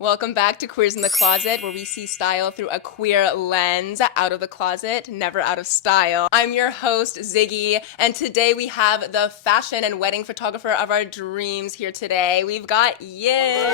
Welcome back to Queers in the Closet, where we see style through a queer lens, out of the closet, never out of style. I'm your host, Ziggie, and today we have the fashion and wedding photographer of our dreams here today. We've got Yin.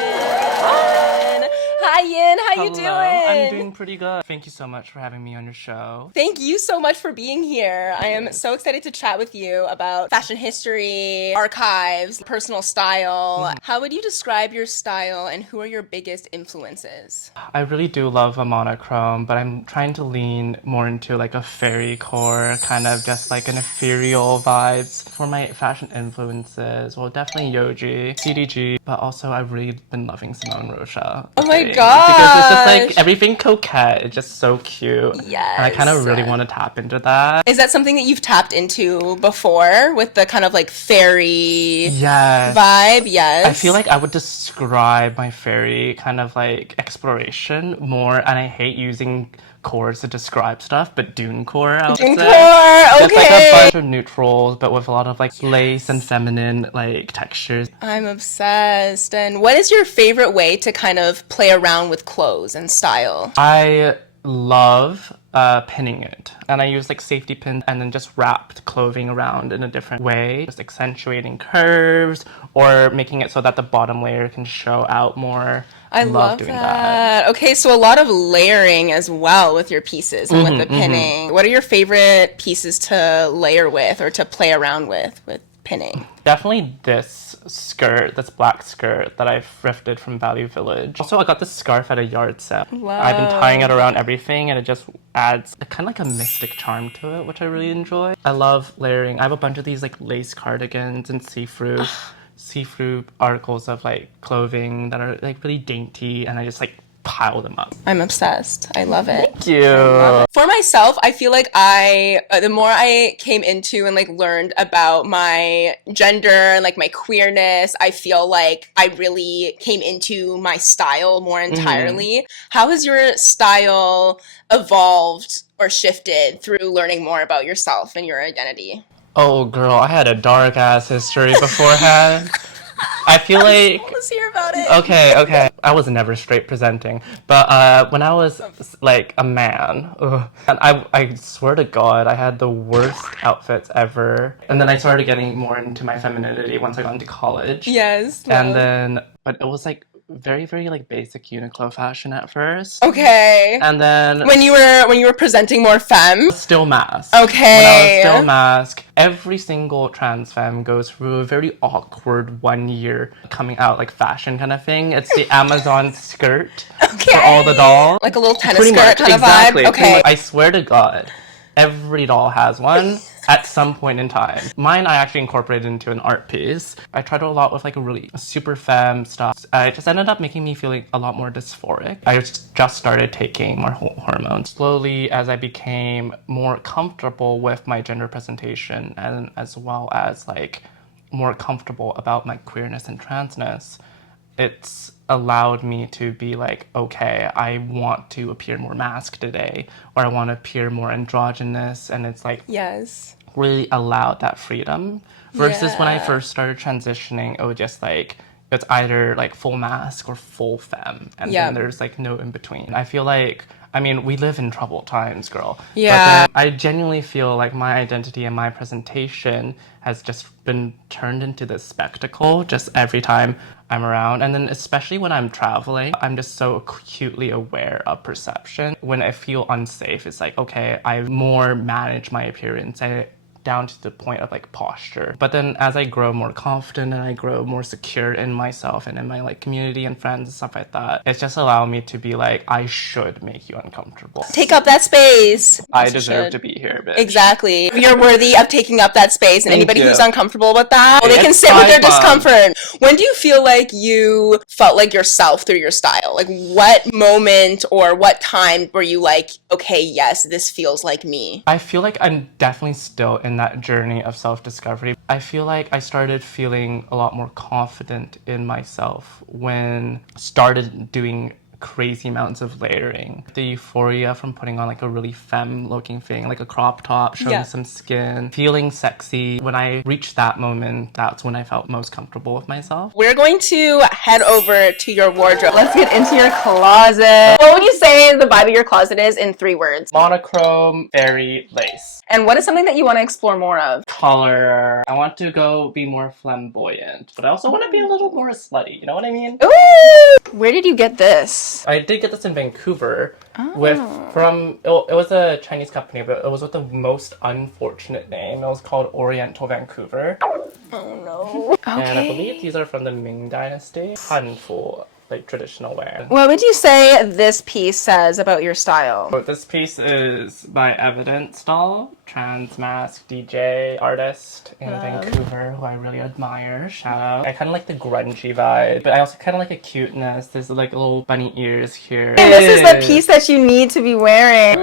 Hi, Yin. How you doing? I'm doing pretty good. Thank you so much for having me on your show. Thank you so much for being here. I am so excited to chat with you about fashion history, archives, personal style. How would you describe your style, and who are your biggest influences? I really do love a monochrome, but I'm trying to lean more into like a fairy core, kind of just like an ethereal vibes. For my fashion influences, well, definitely Yoji, CDG, but also I've really been loving Simone Rocha. Oh my Because it's just gosh. like everything coquette. It's just so cute. Yes. And I kind of really want to tap into that. Is that something that you've tapped into before with the kind of like fairy Yes. vibe? Yes. I feel like I would describe my fairy kind of like exploration more, and I hate using cores to describe stuff, but Dune core, I would Dune say. core, Just like a okay. bunch of neutrals, but with a lot of like lace and feminine like textures. I'm obsessed. And what is your favorite way to kind of play around with clothes and style? I love pinning it, and I use like safety pins and then just wrapped clothing around in a different way, just accentuating curves or making it so that the bottom layer can show out more. I love doing that. Okay, so a lot of layering as well with your pieces and with the pinning. What are your favorite pieces to layer with or to play around with pinning? Definitely this skirt, this black skirt that I thrifted from Value Village. Also, I got this scarf at a yard sale. I've been tying it around everything, and it just adds a kind of like a mystic charm to it, which I really enjoy. I love layering. I have a bunch of these like lace cardigans and see-through articles of like clothing that are like really dainty, and I just like pile them up. I'm obsessed. I love it. Thank you. For myself, I feel like the more I came into and like learned about my gender and like my queerness, I feel like I really came into my style more entirely. How has your style evolved or shifted through learning more about yourself and your identity? Oh, girl, I had a dark ass history beforehand. I feel like Let's hear about it. okay. I was never straight presenting, but when I was like a man, and I swear to God, I had the worst outfits ever. And then I started getting more into my femininity once I got into college. Yes. And love. then, but it was like very like basic Uniqlo fashion at first. Okay. And then When you were presenting more femme. still mask. Okay. When I was still mask, every single trans femme goes through a very awkward 1 year coming out like fashion kind of thing. It's the Amazon skirt for all the dolls. Like a little tennis Pretty skirt much, kind of exactly. vibe. Pretty Okay. much. I swear to God, every doll has one at some point in time. Mine I actually incorporated into an art piece. I tried a lot with like a really super femme stuff. It just ended up making me feel like a lot more dysphoric. I just started taking more hormones. Slowly, as I became more comfortable with my gender presentation, and as well as like more comfortable about my queerness and transness, it's allowed me to be like, okay, I want to appear more masked today, or I want to appear more androgynous, and it's like Yes. really allowed that freedom. Versus when I Yeah. first started transitioning, it was just like it's either like full mask or full femme, and Yeah. then there's like no in between. I feel like, I mean, we live in troubled times, girl. Yeah. But then I genuinely feel like my identity and my presentation has just been turned into this spectacle just every time I'm around. And then especially when I'm traveling, I'm just so acutely aware of perception. When I feel unsafe, it's like, okay, I more manage my appearance. Down to the point of like posture. But then as I grow more confident and I grow more secure in myself and in my like community and friends and stuff like that, it's just allowed me to be like, I should make you uncomfortable. Take up that space. I Yes, you deserve should. to be here, bitch. Exactly. You're worthy of taking up that space, and Thank anybody you. who's uncomfortable with that, well, they can It's sit with their my fault. discomfort. When do you feel like you felt like yourself through your style? Like what moment or what time were you like, okay, yes, this feels like me? I feel like I'm definitely still in that journey of self-discovery. I feel like I started feeling a lot more confident in myself when I started doing crazy amounts of layering. The euphoria from putting on like a really femme looking thing, like a crop top, showing some skin, feeling sexy. When I reached that moment, that's when I felt most comfortable with myself. We're going to head over to your wardrobe. Let's get into your closet. What would you say the vibe of your closet is in 3 words? Monochrome, fairy, lace. And what is something that you want to explore more of? Color. I want to go be more flamboyant, but I also want to be a little more slutty. You know what I mean? Ooh! Where did you get this? I did get this in Vancouver it was a Chinese company, but it was with the most unfortunate name. It was called Oriental Vancouver. Oh no. And I believe these are from the Ming Dynasty. Handful, like traditional wear. What would you say this piece says about your style? So this piece is by Evidence Doll, trans mask DJ artist in Vancouver, who I really admire. Shout out. I kind of like the grungy vibe, but I also kind of like the cuteness. There's like little bunny ears here. And this is the piece that you need to be wearing.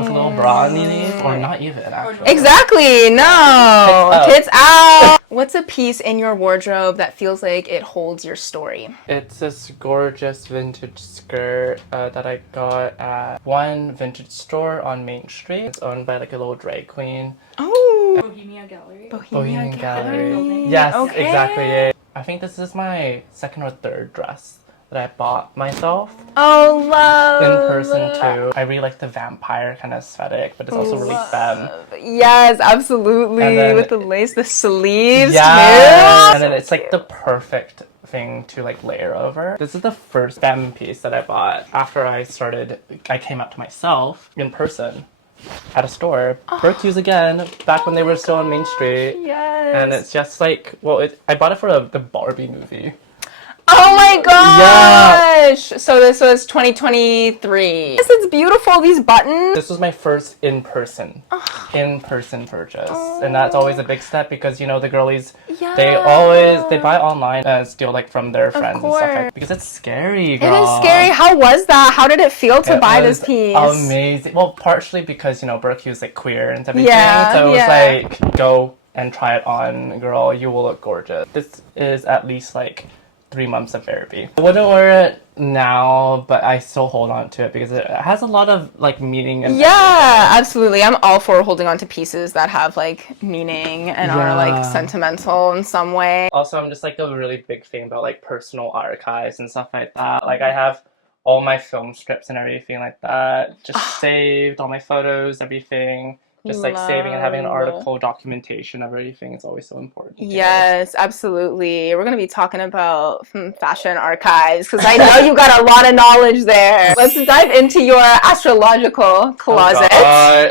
With a little bra underneath, or not even actually. Exactly. No. Tits out. What's a piece in your wardrobe that feels like it holds your story? It's this gorgeous vintage skirt that I got at one vintage store on Main Street. It's owned by like a little drag queen. Oh. Bohemia Gallery. Bohemia Gallery. Yes, Okay. exactly. Yeah. I think this is my 2nd or 3rd dress that I bought myself. Oh, love. In person too. I really like the vampire kind of aesthetic, but it's also really femme. Yes, absolutely. And then, with the lace, the sleeves yeah. too. And then it's like the perfect thing to like layer over. This is the first femme piece that I bought after I came out to myself in person at a store. Brooke again, back when they were still on Main Street. Yes. And it's just like, well, I bought it for the Barbie movie. Oh my gosh! Yeah. So this was 2023. Yes, it's beautiful, these buttons. This was my first in-person purchase. And that's always a big step because, you know, the girlies, they buy online and steal like from their friends and stuff like, because it's scary, girl. It is scary. How was that? How did it feel to buy this piece? Amazing. Well, partially because, you know, Brooke is like queer and everything. Yeah, so it was like, go and try it on, girl. You will look gorgeous. This is at least like 3 months of therapy. I wouldn't wear it now, but I still hold on to it because it has a lot of like meaning. And absolutely. I'm all for holding on to pieces that have like meaning and are like sentimental in some way. Also, I'm just like a really big thing about like personal archives and stuff like that. Like I have all my film strips and everything like that just saved, all my photos, everything. Just like saving and having an article documentation of everything is always so important. Yes, absolutely. We're going to be talking about fashion archives because I know you got a lot of knowledge there. Let's dive into your astrological closet.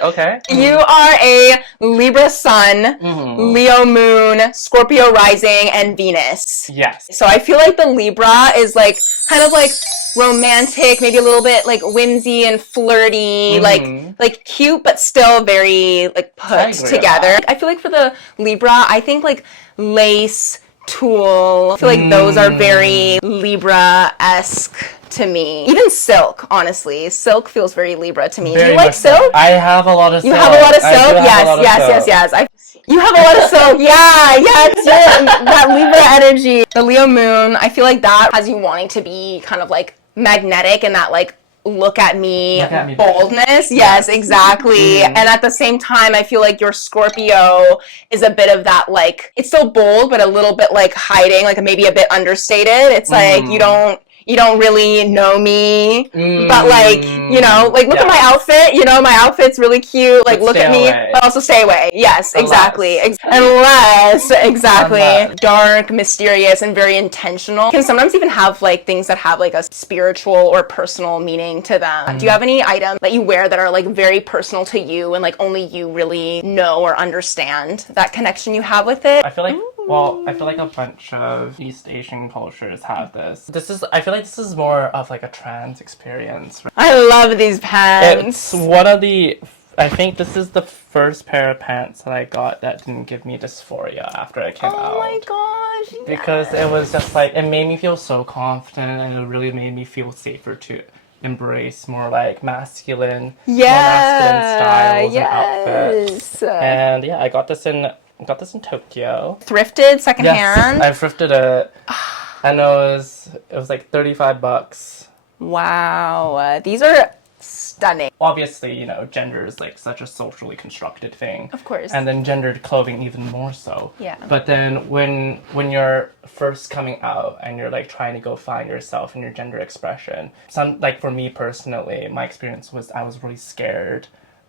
Okay. You are a Libra Sun, Leo Moon, Scorpio Rising, and Venus. Yes. So I feel like the Libra is like kind of like romantic, maybe a little bit like whimsy and flirty, like cute but still very like put together. I feel like for the Libra, I think like lace, tulle, I feel like those are very Libra-esque to me. Even silk, honestly. Silk feels very Libra to me. Do you like silk? I have a lot of silk. You have a lot of silk? Yes. You have a lot of silk. It's that Libra energy. The Leo moon, I feel like that has you wanting to be kind of like magnetic and that like look at me boldness. Yes, exactly. And at the same time, I feel like your Scorpio is a bit of that like, it's still bold, but a little bit like hiding, like maybe a bit understated. It's like you don't really know me, but like, you know, like look at my outfit, you know, my outfit's really cute, like look at me, but also stay away. Yes, exactly. Unless, exactly. Dark, mysterious, and very intentional. Can sometimes even have like things that have like a spiritual or personal meaning to them. Do you have any items that you wear that are like very personal to you and like only you really know or understand that connection you have with it? I feel like I feel like a bunch of East Asian cultures have this. I feel like this is more of like a trans experience. I love these pants. It's I think this is the first pair of pants that I got that didn't give me dysphoria after I came out. Oh my gosh. Yes. Because it was just like, it made me feel so confident and it really made me feel safer to embrace more like masculine styles and outfits. And yeah, I got this in Tokyo. Thrifted, secondhand? Yes, I thrifted it. I know it was like $35. Wow. These are stunning. Obviously, you know, gender is like such a socially constructed thing. Of course. And then gendered clothing even more so. Yeah. But then when you're first coming out and you're like trying to go find yourself and your gender expression, some like for me personally, my experience was I was really scared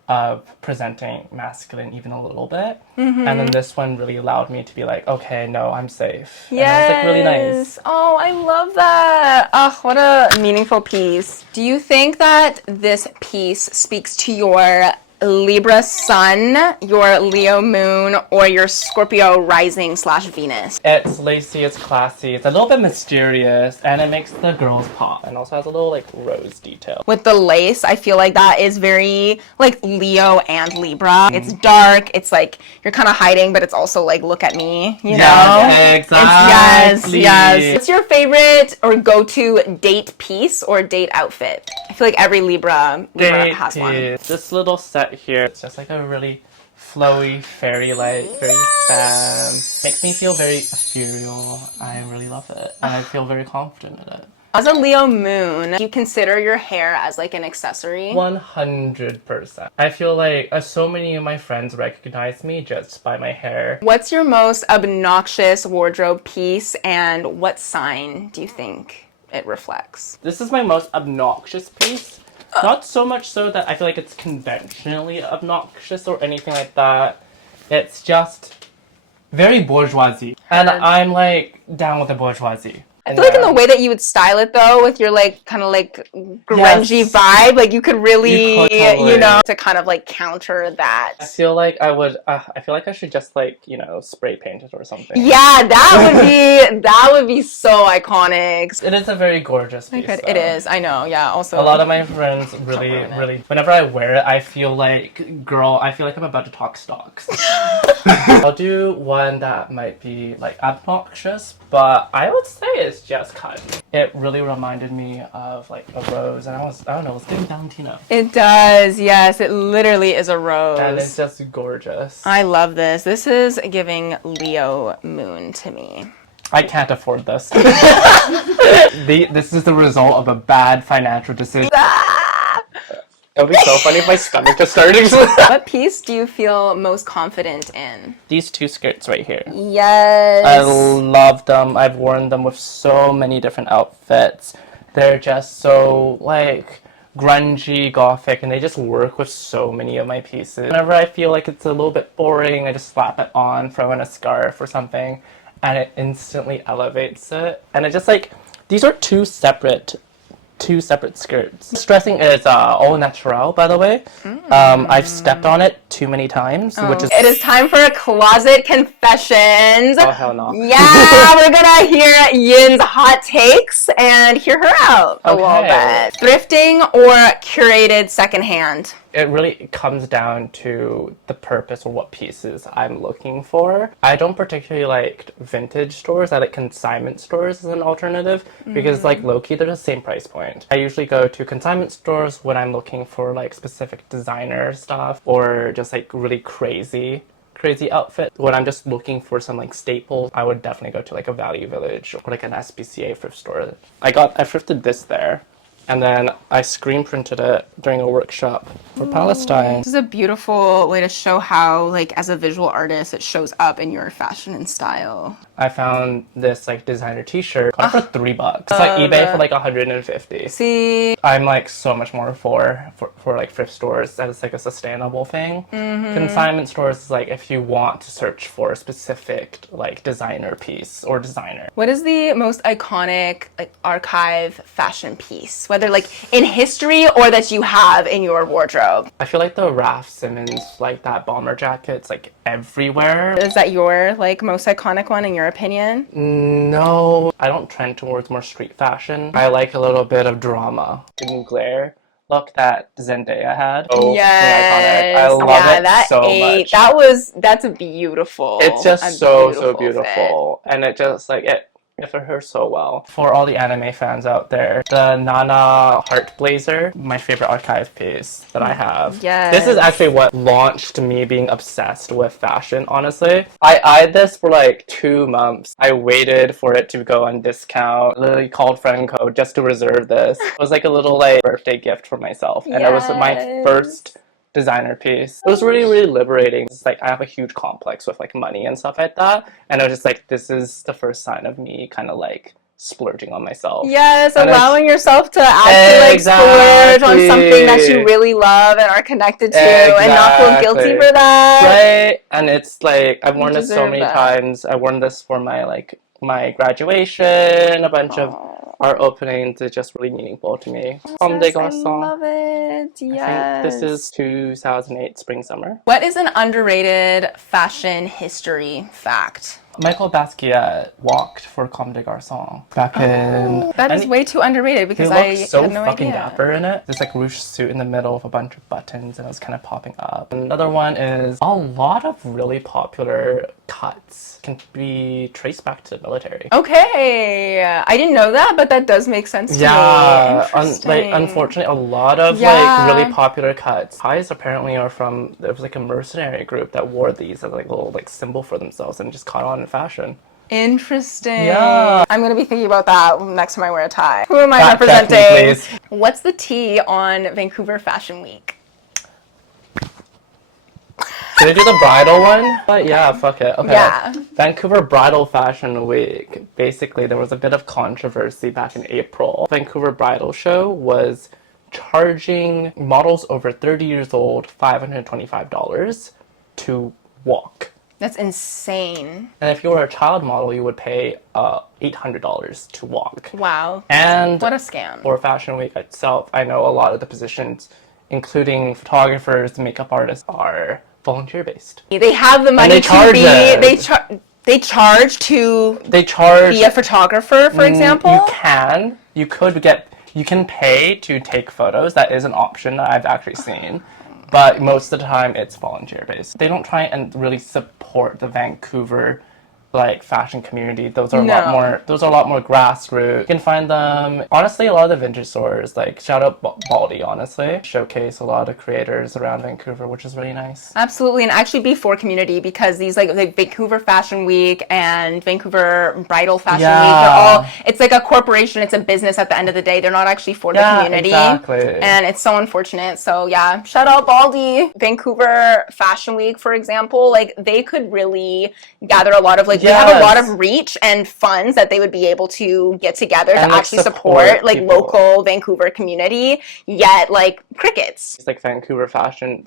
of presenting masculine even a little bit. And then this one really allowed me to be like, okay, no, I'm safe. And it was like really nice. Oh, I love that. Oh, what a meaningful piece. Do you think that this piece speaks to your Libra sun, your Leo moon, or your Scorpio rising / Venus? It's lacy, it's classy, it's a little bit mysterious, and it makes the girls pop. And also has a little like rose detail. With the lace, I feel like that is very like Leo and Libra. It's dark, it's like you're kind of hiding, but it's also like, look at me, you know? Exactly. Yes. What's your favorite or go-to date piece or date outfit? I feel like every Libra has one. This little set here, it's just like a really flowy, fairy-like, very femme. Makes me feel very ethereal. I really love it. And I feel very confident in it. As a Leo moon, do you consider your hair as like an accessory? 100%. I feel like so many of my friends recognize me just by my hair. What's your most obnoxious wardrobe piece and what sign do you think it reflects? This is my most obnoxious piece. Not so much so that I feel like it's conventionally obnoxious or anything like that. It's just very bourgeoisie. And I'm like down with the bourgeoisie. I feel like in the way that you would style it though, with your like kind of like grungy vibe, like you could really, you know, to kind of like counter that. I feel like I would. I feel like I should just like, you know, spray paint it or something. Yeah, that would be so iconic. It is a very gorgeous piece. It is. I know. Yeah. Also, a lot of my friends really. Whenever I wear it, I feel like I'm about to talk stocks. I'll do one that might be like obnoxious, but I would say it's just cotton. It really reminded me of like a rose, and I don't know, it was giving Valentino. It does, yes, it literally is a rose. And it's just gorgeous. I love this. This is giving Leo moon to me. I can't afford this. This is the result of a bad financial decision. It would be so funny if my stomach just started. What piece do you feel most confident in? These two skirts right here. Yes. I love them. I've worn them with so many different outfits. They're just so, like, grungy, gothic, and they just work with so many of my pieces. Whenever I feel like it's a little bit boring, I just slap it on, throw in a scarf or something, and it instantly elevates it. And it just, like, these are two separate skirts. This dressing is all natural, by the way. I've stepped on it too many times, which is... It is time for closet confessions. Oh, hell no. Yeah, we're gonna hear Yin's hot takes and hear her out a little bit. Thrifting or curated secondhand? It really comes down to the purpose or what pieces I'm looking for. I don't particularly like vintage stores. I like consignment stores as an alternative because, like, low-key, they're the same price point. I usually go to consignment stores when I'm looking for, like, specific designer stuff or just, like, really crazy outfit. When I'm just looking for some, like, staples, I would definitely go to, like, a Value Village or, like, an SPCA thrift store. I thrifted this there. And then I screen printed it during a workshop for Palestine. This is a beautiful way to show how, like, as a visual artist, it shows up in your fashion and style. I found this, like, designer t-shirt. Got it for $3. It's like eBay for like 150. See? I'm like so much more for like thrift stores that it's like a sustainable thing. Consignment stores is like if you want to search for a specific like designer piece or designer. What is the most iconic like archive fashion piece? Whether like in history or that you have in your wardrobe? I feel like the Raf Simons, like that bomber jacket's like everywhere. Is that your like most iconic one in your opinion? No, I don't trend towards more street fashion. I like a little bit of drama and glare. Look that Zendaya had. Oh, yes. Iconic. I love it so much. That's beautiful. It's just so beautiful. And it just like It fit her so well. For all the anime fans out there, the Nana Heart Blazer, my favorite archive piece that I have. Yes. This is actually what launched me being obsessed with fashion, honestly. I eyed this for like 2 months. I waited for it to go on discount, literally called friend code just to reserve this. It was like a little like birthday gift for myself. And it was my first designer piece. It was really, really liberating. It's like I have a huge complex with like money and stuff like that, and I was just like, this is the first sign of me kind of like splurging on myself. Yes, and allowing yourself to actually like splurge on something that you really love and are connected to, and not feel guilty for that. Right, and it's like I've worn this so many times. I worn this for my graduation, a bunch of art openings. Is just really meaningful to me. Comme des Garçons. I love it. Yes. I think this is 2008 spring summer. What is an underrated fashion history fact? Michael Basquiat walked for Comme des Garçons back in... That is way too underrated because I had no idea. dapper in it. There's like ruched suit in the middle with a bunch of buttons and it was kind of popping up. Another one is a lot of really popular cuts can be traced back to the military. Okay, I didn't know that, but that does make sense to me. Like unfortunately, a lot of like really popular cuts. Ties apparently are from, there was like a mercenary group that wore these as like a little like symbol for themselves and just caught on in fashion. Interesting. Yeah. I'm gonna be thinking about that next time I wear a tie. Who am I representing? What's the tea on Vancouver Fashion Week? Should I do the bridal one? But yeah, fuck it. Okay. Yeah. Vancouver Bridal Fashion Week. Basically, there was a bit of controversy back in April. Vancouver Bridal Show was charging models over 30 years old $525 to walk. That's insane. And if you were a child model, you would pay $800 to walk. Wow. And what a scam. For Fashion Week itself, I know a lot of the positions, including photographers, makeup artists, are volunteer-based. They have the money to be... They charge to be a photographer, for example? You can pay to take photos. That is an option that I've actually seen. But most of the time, it's volunteer-based. They don't try and really support the Vancouver like fashion community. Those are a lot more grassroots. You can find them honestly a lot of the vintage stores, like shout out Baldy, honestly, showcase a lot of creators around Vancouver, which is really nice. Absolutely, and actually be for community, because these like Vancouver Fashion Week and Vancouver Bridal Fashion Week, they're all, it's like a corporation, it's a business at the end of the day. They're not actually for the community. Exactly. And it's so unfortunate. So yeah, shout out Baldy. Vancouver Fashion Week, for example, like they could really gather a lot of like, they have a lot of reach and funds that they would be able to get together and to actually support like local Vancouver community, yet like crickets. It's like Vancouver Fashion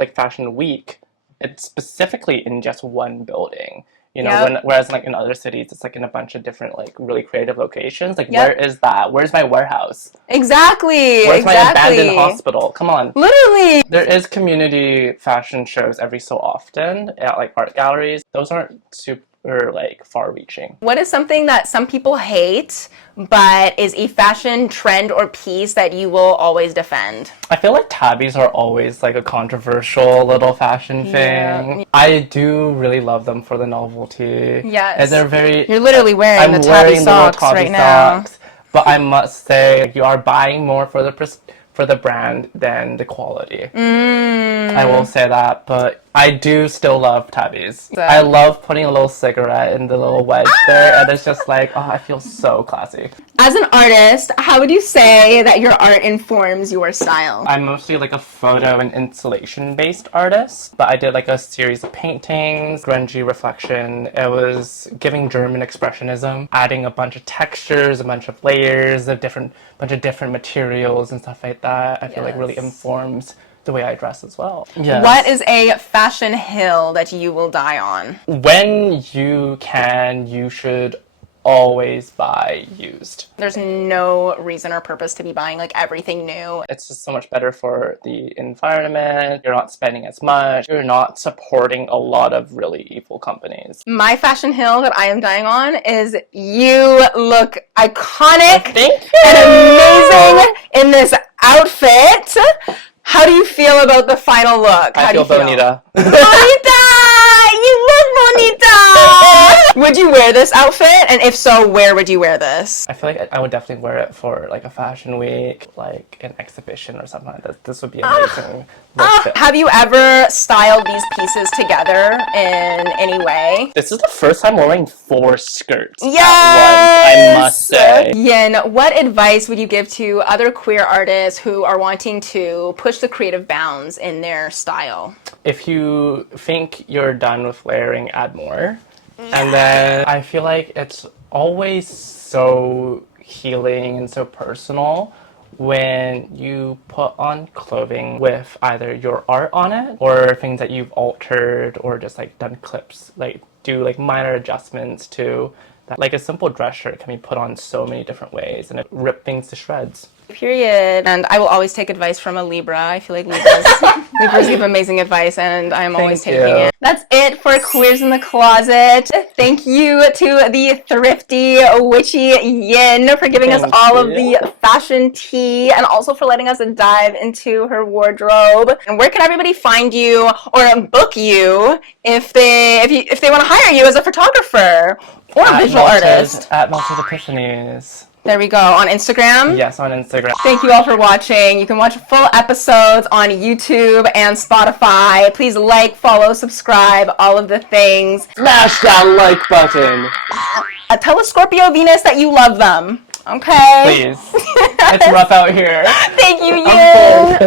Week, it's specifically in just one building. You know, whereas like in other cities, it's like in a bunch of different like really creative locations. Like where is that? Where's my warehouse? Exactly. Where's my abandoned hospital? Come on. Literally. There is community fashion shows every so often at like art galleries. Those aren't super like far-reaching. What is something that some people hate but is a fashion trend or piece that you will always defend? I feel like tabbies are always like a controversial little fashion thing. I do really love them for the novelty. Yes. And they're very... You're literally wearing the tabby socks right now. But I must say, you are buying more for the brand than the quality. I will say that, but I do still love tabbies. I love putting a little cigarette in the little wedge there, and it's just like, oh, I feel so classy. As an artist, how would you say that your art informs your style? I'm mostly like a photo and installation-based artist, but I did like a series of paintings, grungy reflection. It was giving German expressionism, adding a bunch of textures, a bunch of layers, bunch of different materials and stuff like that. I feel like really informs the way I dress as well. Yes. What is a fashion hill that you will die on? When you can, you should always buy used. There's no reason or purpose to be buying like everything new. It's just so much better for the environment. You're not spending as much. You're not supporting a lot of really evil companies. My fashion hill that I am dying on is you look iconic and amazing in this outfit. How do you feel about the final look? I feel bonita. Bonita! You look bonita! Would you wear this outfit? And if so, where would you wear this? I feel like I would definitely wear it for like a fashion week, like an exhibition or something like that. This would be amazing. Have you ever styled these pieces together in any way? This is the first time wearing 4 skirts Yes! at once, I must say. Yin, what advice would you give to other queer artists who are wanting to push the creative bounds in their style? If you think you're done with layering, add more. And then I feel like it's always so healing and so personal when you put on clothing with either your art on it or things that you've altered or just like done clips, like do like minor adjustments to that. Like a simple dress shirt can be put on so many different ways and it rip things to shreds. Period. And I will always take advice from a Libra. I feel like Libras give amazing advice, and I'm always taking it. That's it for Queers in the Closet. Thank you to the thrifty, witchy Yin for giving us all of the fashion tea, and also for letting us dive into her wardrobe. And where can everybody find you or book you if they want to hire you as a photographer or a visual artist? At Malta's Epiphanies. There we go. On Instagram? Yes, on Instagram. Thank you all for watching. You can watch full episodes on YouTube and Spotify. Please like, follow, subscribe, all of the things. Smash that like button. Tell a Scorpio Venus that you love them. Okay? Please. It's rough out here. Thank you, Yin.